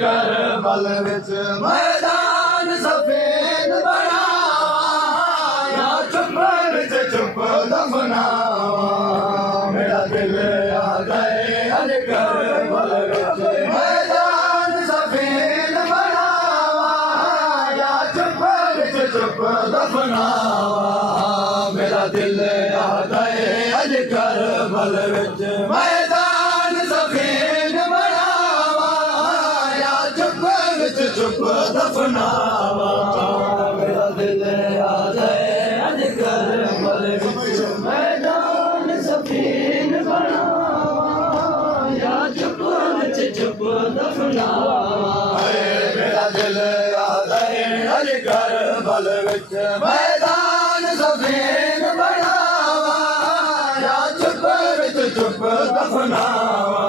करबल विच मैदान सफेद बनावा, या चुप विच चुप दफनावा। मेरा दिल आ गए अज करबल विच मैदान सफेद बनावा, या चुप विच चुप दफनावा। मेरा दिल आ गए अज करबल विच मैदान सफेद चुप दफनावा। मेरा दिल आ जाए अज करबल विच मैदान सफेद बनावा, या चुप विच चुप दफनावा। मेरा दिल आ जाए अज करबल विच मैदान सफेद बनावा, या चुप विच चुप दफनावा।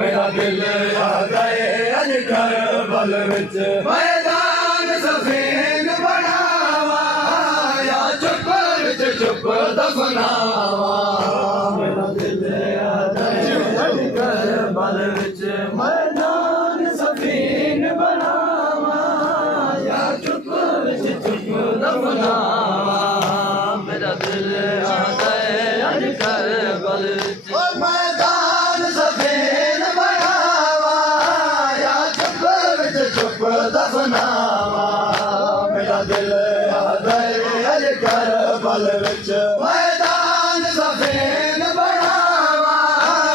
मेरा दिल आ जाए अज करबल विच मैदान सफेद बनावा, या चुप विच चुप दफनावा। मेरा दिल आ जाए अज करबल विच मैदान सफेद बनावा, या चुप विच चुप दफनावा। मेरा दिल आ जाए अज करबल विच मैदान सफेद बनावा, या चुप विच चुप दफनावा। मेरा दिल आ जाए अज करबल विच मैदान सफेद बनावा,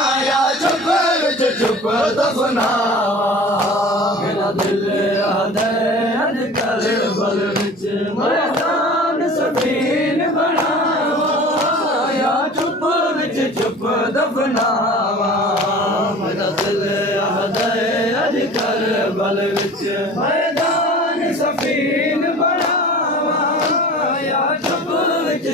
या चुप विच चुप दफनावा। मेरा दिल आ जाए अज करबल विच मैदान सफेद बनावा, या चुप विच चुप दफनावा। मेरा दिल आ जाए अज करबल विच मैदान सफेद बनावा, या चुप विच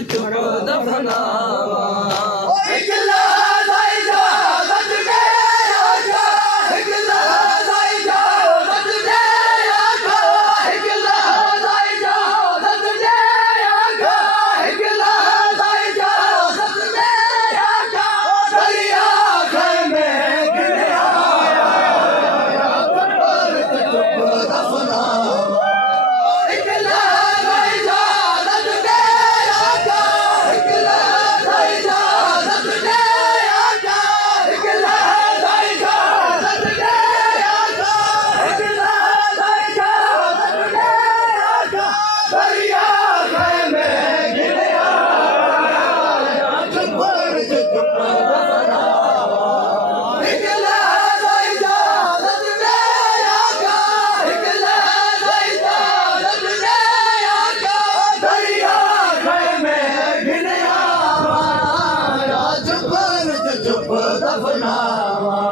चुप दफनावा।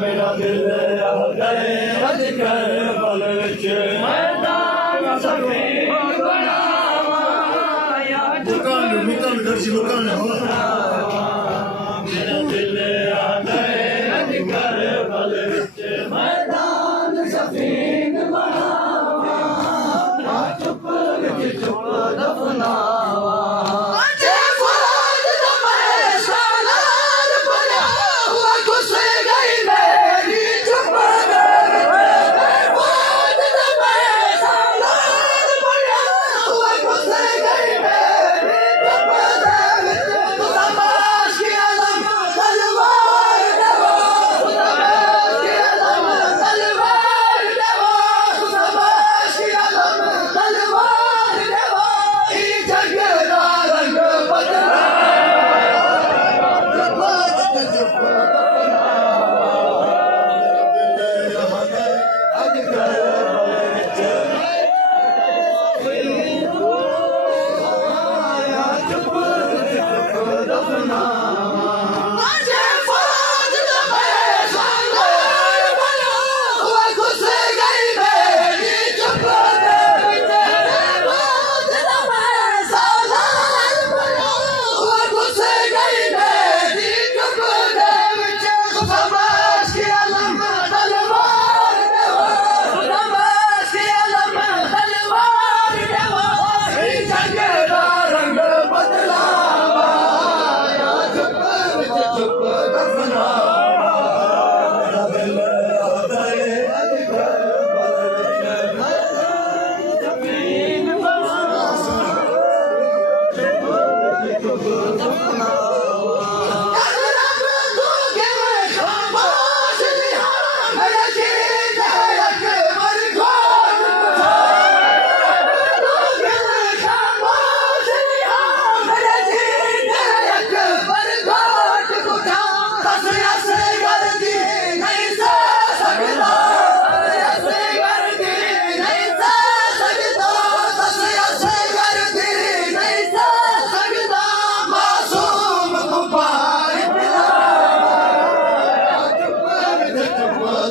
मेरा दिल आ जाए अज करबल विच मैदान सफेद बनावा, या चुप विच चुप दफनावा। मेरा दिल आ जाए अज करबल विच मैदान सफेद बनावा, या चुप विच चुप दफनावा।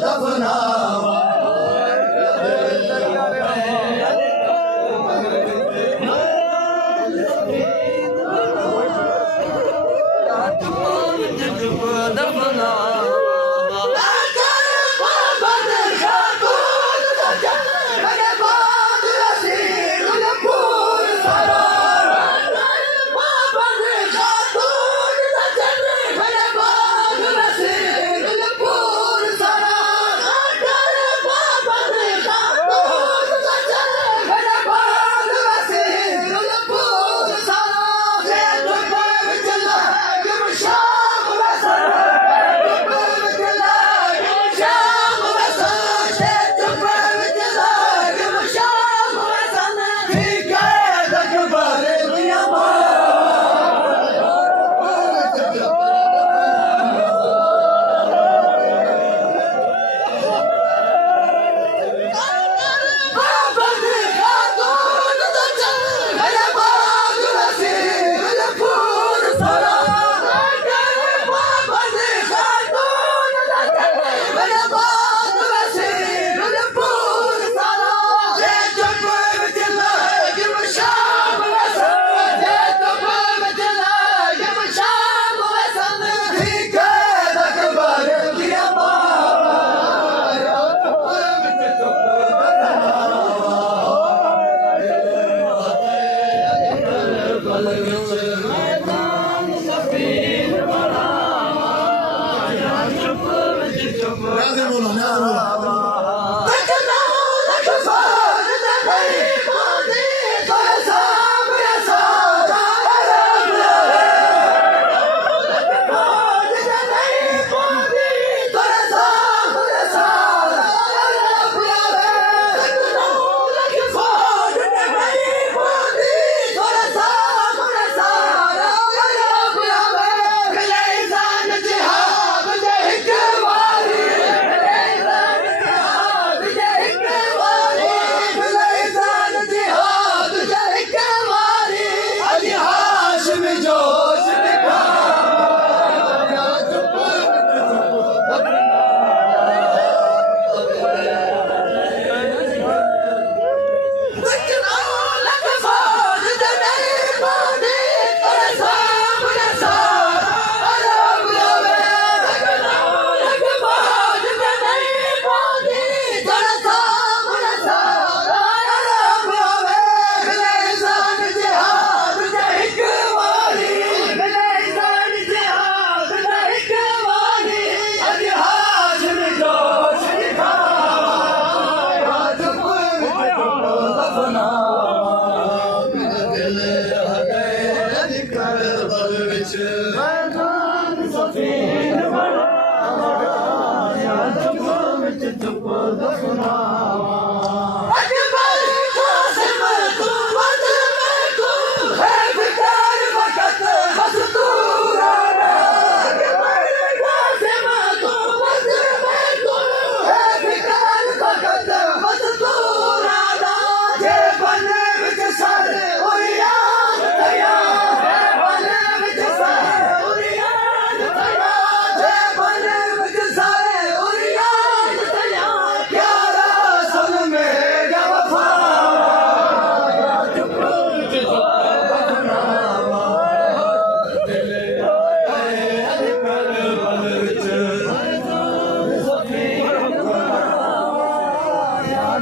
ਦਫਨਾਵਾ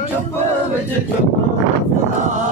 ਚੁੱਪ ਵਿੱਚ ਚੁੱਪ